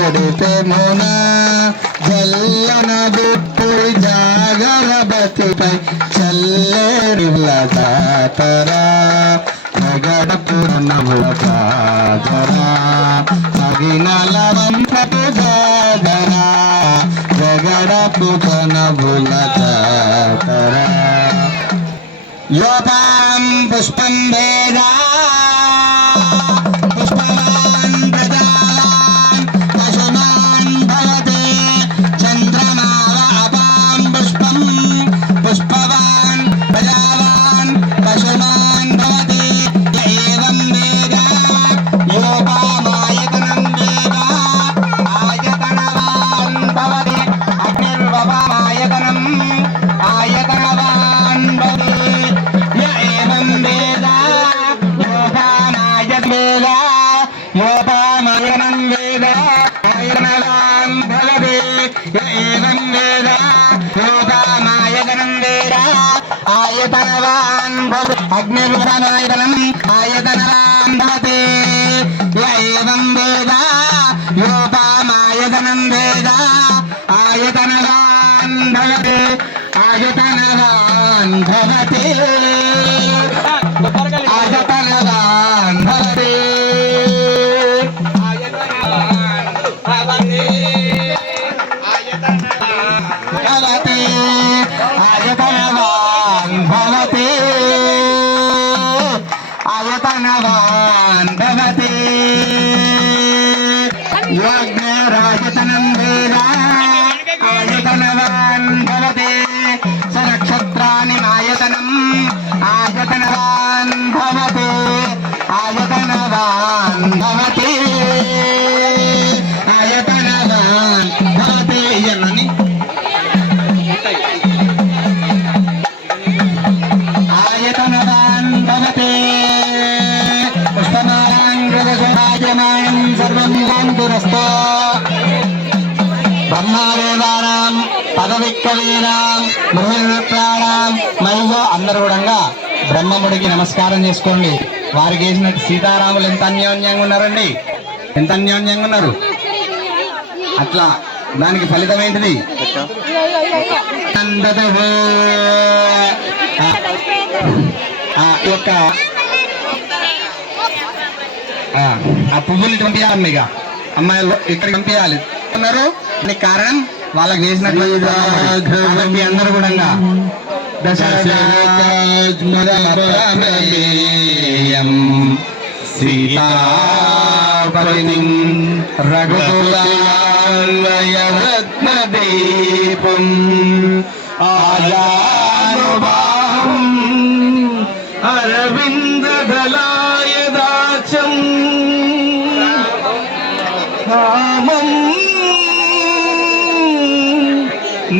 కొడితెమున జల్లన దుప్పుడి జాగరబతిపై చల్లేరిల దాతరా జగడపురనముల పాదరా తగినల వంశపు జాగరా జగడపురనముల దాతరా యోపాం పుష్పం వేదా పుష్పవాన్ ప్రజావాన్ పశుమాన్ భవతే చంద్రమావ అపాం పుష్పం పుష్పవాన్ ప్రజావాన్ పశుమాన్ భవతే ఏవం వేద యోపామాయతనం వేద ఆయతనవాన్ భవతే అగ్నిర్వపామాయతనం ఆయతనవాన్ భవతే योपामायनं वेद आयतनवान् भवति एवं वेद योपामायतनं वेद आयतनवान् भवति अग्निर्वपामायतनं आयतनवान् भवति एवं वेद योपामायतनं वेद आयतनवान् भवति आयतनवान् भवति आयतनवान् भवति आयतनवान् भवति यज्ञरायतनं वेद आयतनवान् भवति सनक्षत्राणि आयतनम् आयतनवान् भवति आयतनवान् भवति आयतनवान् भवति जननि आयतनवान् भवति पुष्पमालाङ्कृतसुराजमानं सर्वं कान्तुरस्तो బ్రహ్మాదేవానాం పదవిక్కవీనాం మృహప్రాణాం మైవో అందరూ కూడా బ్రహ్మముడికి నమస్కారం చేసుకోండి. వారికి వేసినట్టు సీతారాములు ఎంత అన్యోన్యంగా ఉన్నారండి, ఎంత అన్యోన్యంగా ఉన్నారు. అట్లా దానికి ఫలితం ఏంటిది? యొక్క ఆ పువ్వులు పంపించాలి, ఇక అమ్మాయిలు ఇక్కడికి పంపించాలి అన్నారు. దానికి కారణం వాళ్ళకి వేసినట్లు అందరూ కూడా సీతాపతిం రఘుకులాన్వయరత్నదీపం ఆజానుబాహుం అరవిందదలాయదాచం రామం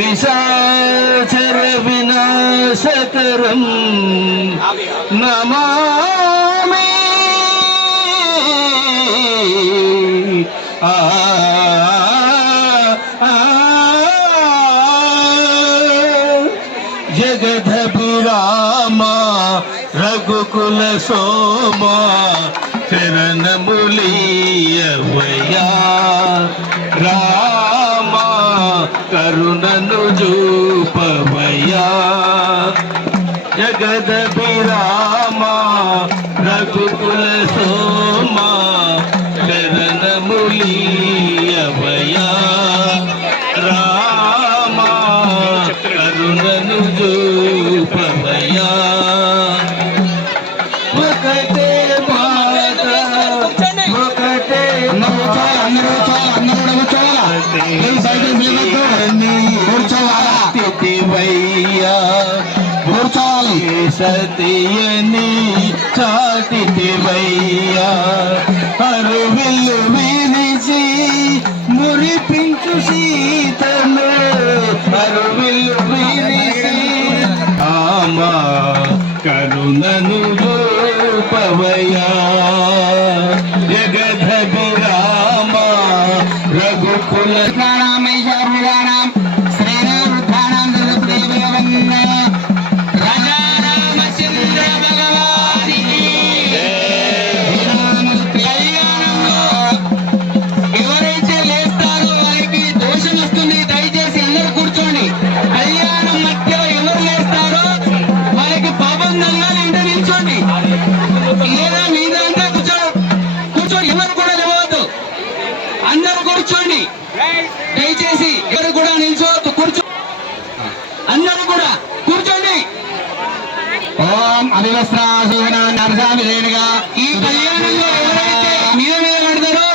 నిశాచర వినాశకరం నమామి జగదభిరామ రఘుకుల సోమ చరణములీయవయ్యా రామ కరుణను చూపవయ్యా జగదభిరామ రఘుకుల సోమ చరణములీయవయ్యా రామ కరుణను చూపవయ్యా ఒకటే మాట ఒకటే కూర్చోవాలా సతీయని చాటివయ్యా అరువిల్లు విరిచి మురిపించు సీతను అరువిల్లు విరిచి ఆమా కరుణను రూపవయ్యా జగదభిరామ రఘుకుల ఎవరైతే అందరూ కూర్చోండి దయచేసి. ఎవరు కూడా నిల్చోవద్దు, కూర్చో. అందరూ కూడా కూర్చోండి. ఓం అభివస్త్రాశోభనాన్నిగా ఈ కళ్యాణంలో ఎవరైతే మీద పడతారో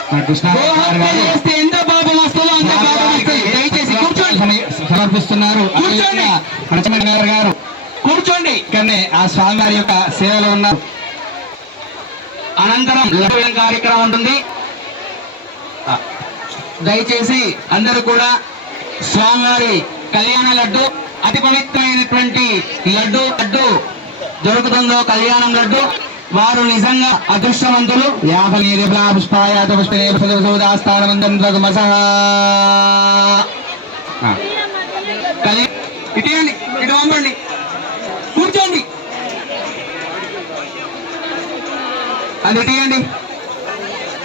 గోహత్య చేస్తే ఎంత పాపం వస్తుందో అంత పాపం వస్తుంది. దయచేసి కూర్చోండి. సమర్పిస్తున్నారు కూర్చోండి. నరసింహ గారు. కూర్చోండి. ఇక్కడనే ఆ స్వామి వారి యొక్క సేవలో ఉన్నారు. అనంతరం లడ్డు కార్యక్రమం ఉంటుంది. దయచేసి అందరూ కూడా స్వామివారి కళ్యాణ లడ్డు, అతి పవిత్రమైనటువంటి లడ్డు దొరుకుతుందో కళ్యాణం లడ్డు, వారు నిజంగా అదృష్టవంతులు. ఇటీయండి, ఇటు పంపండి, కూర్చోండి. అది ఇటీయండి.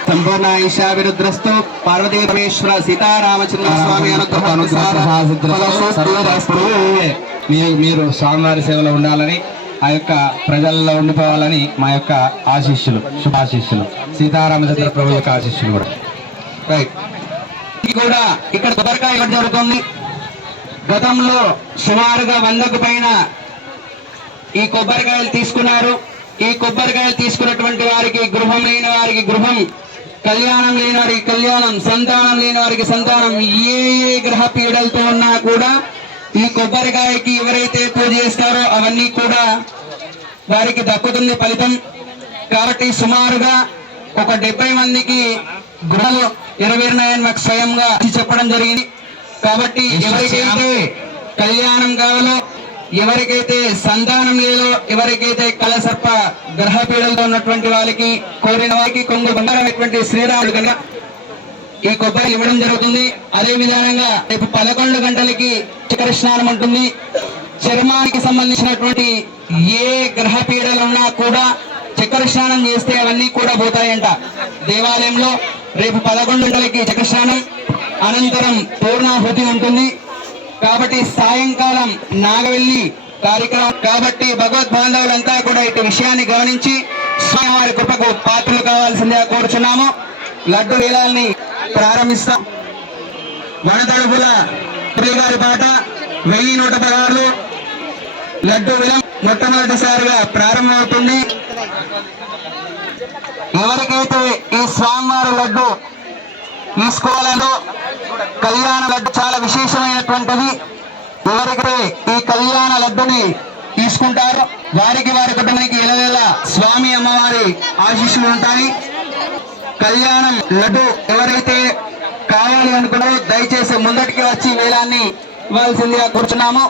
సంపూర్ణ ఈశాభిరుద్రస్తు పార్వతీ పరమేశ్వర సీతారామచంద్ర స్వామి మీరు స్వామివారి సేవలో ఉండాలని, ఆ యొక్క ప్రజల్లో ఉండిపోవాలని మా యొక్క ఆశీస్సులు, శుభాశీస్సులు. సీతారామచంద్ర ప్రభు యొక్క ఆశీస్సులు కూడా. రైట్. కూడా ఇక్కడ కొబ్బరికాయ ఇవ్వడం జరుగుతుంది. గతంలో సుమారుగా 100కు పైన ఈ కొబ్బరికాయలు తీసుకున్నారు. ఈ కొబ్బరికాయలు తీసుకున్నటువంటి వారికి గృహం లేని వారికి గృహం, కళ్యాణం లేని వారికి కళ్యాణం, సంతానం లేని వారికి సంతానం, ఏ గ్రహ పీడలతో ఉన్నా కూడా ఈ కొబ్బరికాయకి ఎవరైతే పూజ చేస్తారో అవన్నీ కూడా వారికి దక్కుతుంది ఫలితం. కాబట్టి సుమారుగా ఒక 70 మందికి గృహాలు నెరవేరినాయని మాకు స్వయంగా చెప్పడం జరిగింది. కాబట్టి ఎవరికైతే కళ్యాణం కావాలో, ఎవరికైతే సంతానం లేదో, ఎవరికైతే కలసర్ప గ్రహ పీడలతో ఉన్నటువంటి వాళ్ళకి, కోరిన వారికి కొంగు బంగారమైనటువంటి శ్రీరాముడు కనుక ఈ కొబ్బరి ఇవ్వడం జరుగుతుంది. అదే విధానంగా రేపు 11 గంటలకి చక్కెర స్నానం ఉంటుంది. చర్మానికి సంబంధించినటువంటి ఏ గ్రహ పీడలు ఉన్నా కూడా చక్కెర స్నానం చేస్తే అవన్నీ కూడా పోతాయంట దేవాలయంలో. రేపు 11 గంటలకి చక్కెర స్నానం, అనంతరం పూర్ణాహుతి ఉంటుంది. కాబట్టి సాయంకాలం నాగవెల్లి కార్యక్రమం. కాబట్టి భగవద్బాంధవులంతా కూడా ఇటు విషయాన్ని గమనించి స్వామివారి కృపకు పాత్రలు కావాల్సిందిగా కోరుచున్నాము. లడ్డు వేలాల్ని ప్రారంభిస్తాం. వనతడుపుల గారి పాట 1116 లడ్డు వేలం మొట్టమొదటిసారిగా ప్రారంభమవుతుంది. ఎవరికైతే ఈ స్వామివారి లడ్డు తీసుకోవాలో, కళ్యాణ లడ్డు చాలా విశేషమైనటువంటిది. ఎవరికైతే ఈ కళ్యాణ లడ్డుని తీసుకుంటారో వారికి, వారి కుటుంబానికి ఎలవేళ స్వామి అమ్మవారి ఆశీస్సులు ఉంటాయి. కళ్యాణం లడ్డు ఎవరైతే కావాలి అనుకున్నారో దయచేసి ముందటికి వచ్చి వేలాన్ని ఇవ్వాల్సిందిగా కూర్చున్నాము.